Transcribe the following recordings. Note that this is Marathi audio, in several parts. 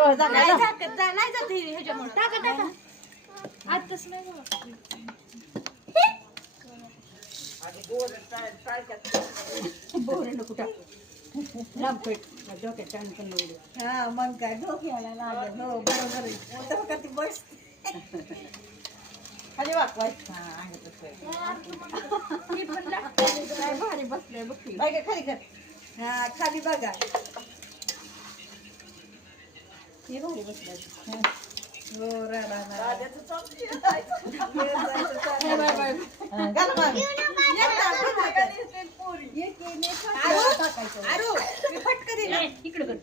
डोळे झाकत नाही जा. झाकत जा नाही जात हे ह्याच्यामुळे टाका टाका आताच नाही बघा बोरे नको टाकू रामपेठ डोक्यात टाण पण एवढे हा मग काय डोक्याला लागेल हो बरोबर आहे मोठं का ती बस खाली वाकवाय. ही पण लागते काय भारी बसलंय बघ की. बाई खाली कर. हा खाली बघा हे भारी बसलं. हो राडा हे बाय बाय घाल मग. आरू मी फटका दे ना इकडे कर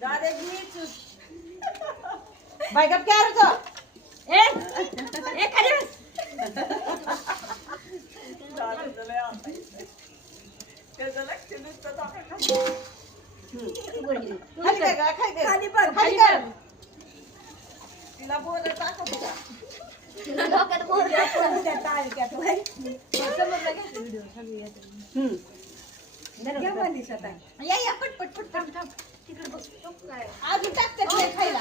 दादा घे बाई गप काय रे ए खाली बस खाली कर गं, खाली कर. खाली बघ खाली कर. तिला बोल टाकत का डोक्यात बोर त्या टाळक्यात वय समजला घ्या व्हिडिओ खाली येतो घ्या म्हणलीस आता या पट पट पट थांब थांब तिकडे बघ काय अजून टाकतात नाही खायला.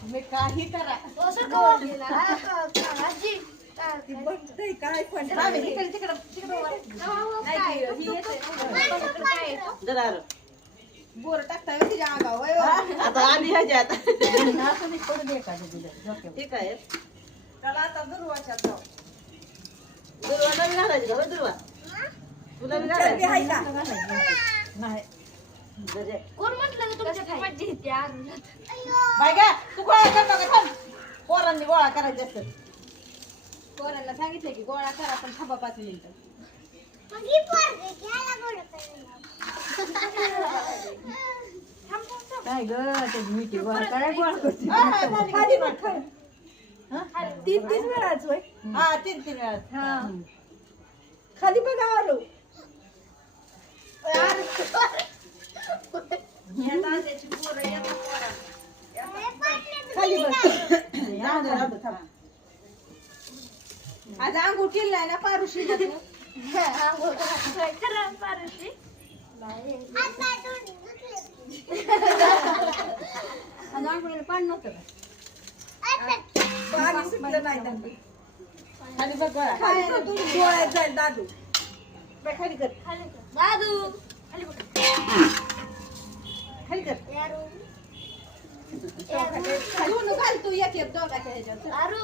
तुम्ही काही करा. आजी ती बघतय काय पण रामी, इकडे तिकडं जरा बोर टाकताय हो तिच्या अंगावर वय हो. आता आधी ह्याच्यात असं नाही पडू दे एखादं दिलं डोक्यावर. ठीक आहे. त्याला आता दुर्वाशात जाऊ दुर्वा नवीन घालायची का दुर्वा तुला बी चरबी आहे घालायची का नाही जरे. कोण म्हटलं ना तुमच्या मज्जा येते आरुणात बाई गा तू गोळा कर नका थांब. पोरांनी गोळा करायचे असतात. पोरांना सांगितलं की गोळा करा पण थांबा 5 मिनिटं काय ग ते मिठी गोळा काय गोळा करते. खाली बघ खाली. हा? 3 वेळाच होय हा 3 वेळा. हा खाली बघा आलो खाली बघ आज अंघोळ केलाय ना पारुशी खरं पारुशी अंघोळीला पाणी नव्हतं का पाणी सुटलं नाही त्यांना खाली बघ गोळा. खाली बघ, डोळ्यात जाईल दादू बाई खाली कर. दादू खाली बघ खाली कर. खाली घाल तू एक दोघाच्या ह्याच्यात आरू